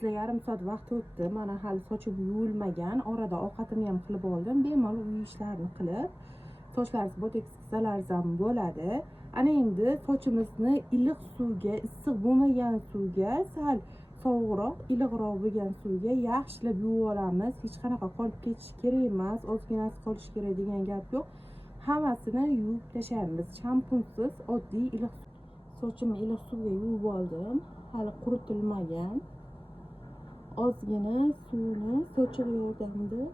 9 yarim soat vaqt o'tdi. Mana hali sochim yuvilmagan. Orada ovqatimni ham qilib oldim. Bemalol uy ishlarini qilib, sochlaringiz boteks qilsalaringiz ham bo'ladi. Ana endi sochimizni iliq suvga, issiq bo'lmagan suvga, sal sovuqroq, iliqroq bo'lgan suvga yaxshilab yuvib olamiz. Hech qanaqa qolib ketishi kerak emas, ozginasi qolishi kerak degan gap yo'q. Hammasini yuvib tashlaymiz. Shampunsiz oddiy iliq sochimni iliq suvga yuvib oldim. Hali quritilmagan. Ozgina suvni sochiq yordamida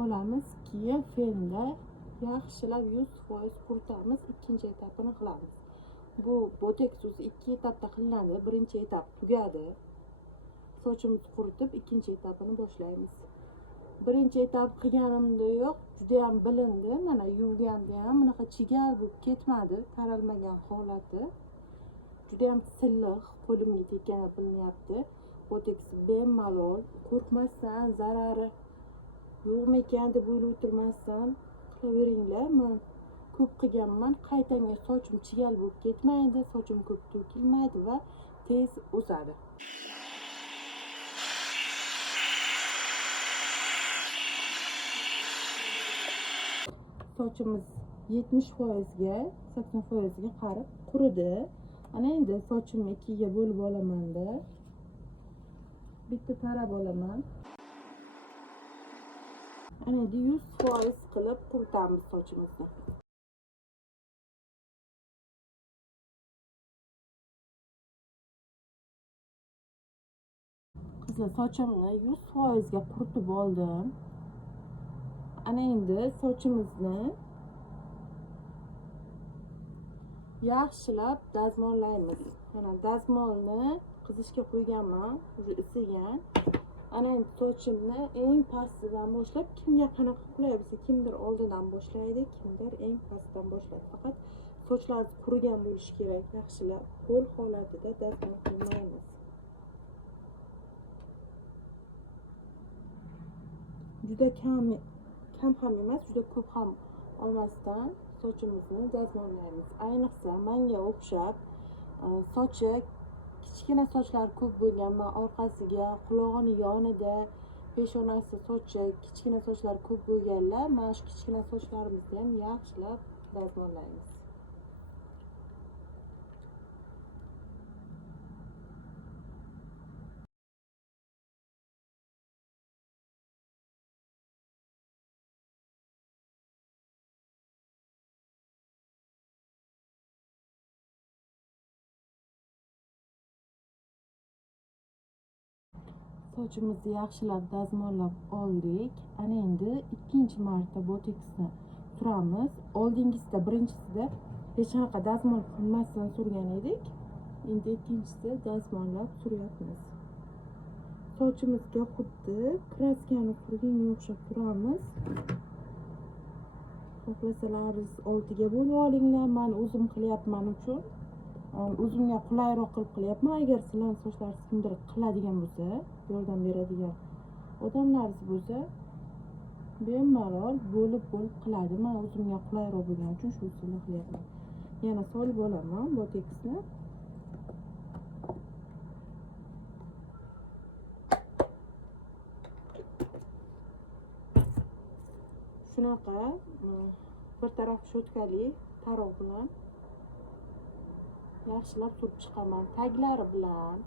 olamiz. Keyin fenda yaxshilab 100% quritamiz. Ikkinchi etapini qilamiz. Bu boteks o'zi 2 etapda qilinadi. Birinchi etap tugadi. Sochimizni quritib, ikkinchi etapini boshlaymiz. Birinchi etap qilganimda yo'q, juda ham bilindi. Mana yuvganda ham bunaqa chigal bo'lib ketmadi, taralmagan holati. Juda ham silliq, qo'limga tekkani bilinyapti. Boteks bemalol, qo'rqmasdan, zarari yo'qmikan deb o'ylab o'tirmasdan qilaveringlar. Men ko'p qilganman, qaytanga sochim chigal bo'lib ketmaydi, sochim ko'p to'kilmaydi va tez o'sadi. Sochimiz 70% ga 80% ga qarib quridi. Ana endi sochimni ikkiga bo'lib olaman-da. Bitta tarab olaman. Ana endi 100% qilib quritamiz sochimizni. Qizlar, sochimni 100% ga quritib oldim. Ana endi sochimizni yaxshilab dazmollaymiz. Mana dazmolni qizishga qo'yganman, isigan. Ana endi sochimni eng pastidan boshlab, kimga qanaqa qulay bo'lsa, kimdir oldidan boshlaydi, kimdir eng pastdan boshlaydi. Faqat sochlaringiz qurigan bo'lishi kerak. Yaxshilab qo'l holatida dazmol qilmaymiz. Juda kam ham emas, juda ko'p ham olmasdan sochimizni dazmollaymiz. Ayniqsa menga o'xshab sochi kichkina sochlar ko'p bo'lgan, men orqasiga, qulog'ini yonida, peshonasi sochi kichkina sochlar ko'p bo'lganlar, mana shu kichkina sochlarimizni ham yaxshilab dazmollaymiz. Sochimizni yaxshilab dazmollab oldik. Ana endi ikkinchi marta boteksni suramiz. Oldingisida birinchisida hech qanaqa dazmol qilmasdan surgan edik. Endi ikkinchisida dazmollab suryapmiz. Sochimizga xuddi kraskani surganga o'xshab suramiz. Xohlasalaringiz oltiga bo'lib olinglar. Men o'zim qilyapman uchun o'zimga qulayroq qilib qilyapman. Agar sizlarning sochlaringiz kimdir qiladigan bo'lsa, yordam beradigan odamlaringiz bo'lsa, bemalol bo'lib qiladi. Men o'zimga qulayroq bo'lgani uchun shu usulni qilyapman. Yana solib olaman boteksni. Shunaqa bir taraf shotkali taroq bilan yaxshilab surib chiqaman. Taglari bilan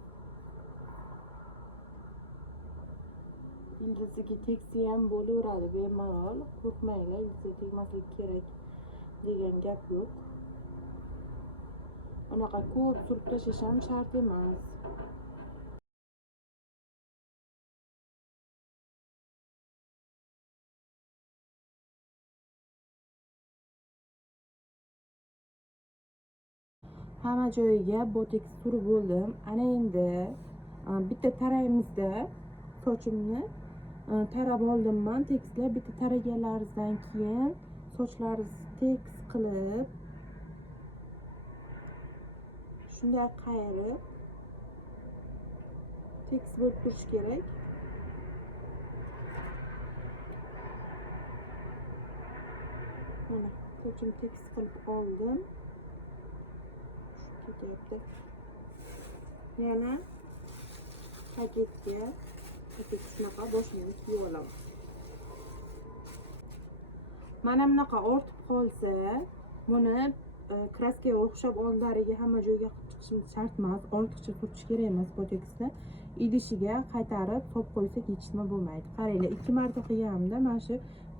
ildiziga tegsa ham bo'laveradi, bemalol. Qo'rqmanglar, ildiziga tegmasligi kerak degan gap yo'q. Unaqa ko'p surib tashlash ham shart emas. Hamma joyiga boteks surib bo'ldim. Ana endi bitta tarayimizda sochimni tarab oldimman. Tekslar bitta taraganlaringizdan keyin sochlaringizni teks qilib shunday qayirib teks bo'lib turishi kerak. Mana sochimni teks qilib oldim. Ketyapti. Yana paketga shunaqa boshimni kiyib olaman. Mana bunaqa ortib qolsa, buni kraskaga o'xshab oldilariga hamma joyga chiqishimiz shart emas, ortiqcha surtish kerak emas boteksni. Idishiga qaytarib solib qo'ysak hech nima bo'lmaydi. Qaranglar, 2 marta qilganimda mana shu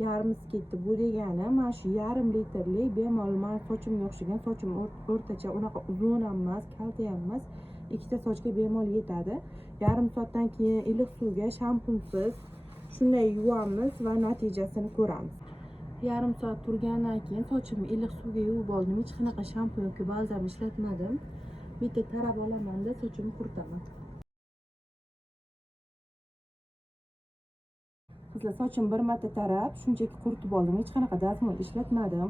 yarmisi ketdi. Bu degani mana shu yarim litrlik bemalol men sochimga o'xshagan, sochim o'rtacha unaqa uzun ham emas, kalta ham emas. Ikkita sochga bemalol yetadi. Yarim soatdan keyin iliq suvga shampunsiz shunday yuvamiz va natijasini ko'ramiz. Yarim soat turgandan keyin sochimni iliq suvga yuvib oldim. Hech qanaqa shampun yoki balzam ishlatmadim. Bitta tarab olaman-da sochimni quritaman. Qizlar, sochim bir marta tarab, shunchaki quritib oldim. Hech qanaqa dazmol ishlatmadim.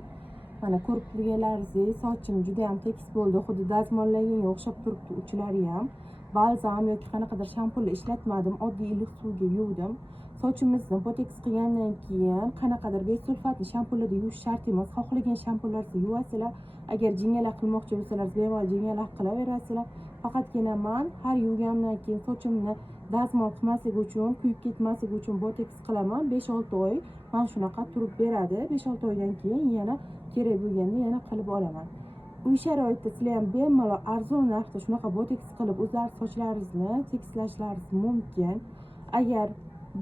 Mana ko'rib turganlaringizdek, sochim juda ham tekis bo'ldi. Xuddi dazmollaganga o'xshab turibdi uchlari ham. Balzam yoki qanaqadir shampunlar ishlatmadim. Oddiy iliq suvga yuvdim. Sochimizni boteks qilgandan keyin qanaqadir besulfatli shampunlarda yuvish shart emas. Xohlagan shampunlarda yuvasizlar. Agar jingalak qilmoqchi bo'lsangiz, bemalol jingalak qilaverasizlar. Faqatgina men har yuvgandan keyin sochimni dazmol qilmasligi uchun, kuyib ketmasligi uchun boteks qilaman. 5-6 oy mana shunaqa turib beradi. 5-6 oydan keyin yana kerak bo'lganda yana qilib olaman. Uy sharoitida sizlar ham bemalol arzon narxda shunaqa boteks qilib o'zlari sochlaringizni tekislashlaringiz mumkin. Agar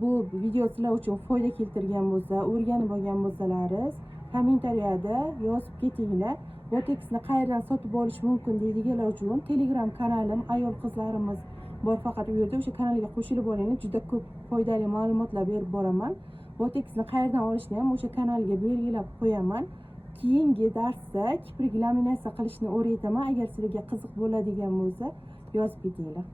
bu video sizlar uchun foyda keltirgan bo'lsa, o'rganib olgan bo'lsalaringiz, kommentariyada yozib ketinglar. Boteksni qayerdan sotib olish mumkin deydiganlar uchun Telegram kanalim, ayol qizlarimiz bor, faqat u yerda o'sha kanalga qo'shilib olinglar. Juda ko'p foydali ma'lumotlar berib boraman. Boteksni qayerdan olishni ham o'sha kanalga belgilab qo'yaman. Keyingi darsda kiprik laminatsiya qilishni o'rgataman. Agar sizlarga qiziq bo'ladigan bo'lsa, yozib ketinglar.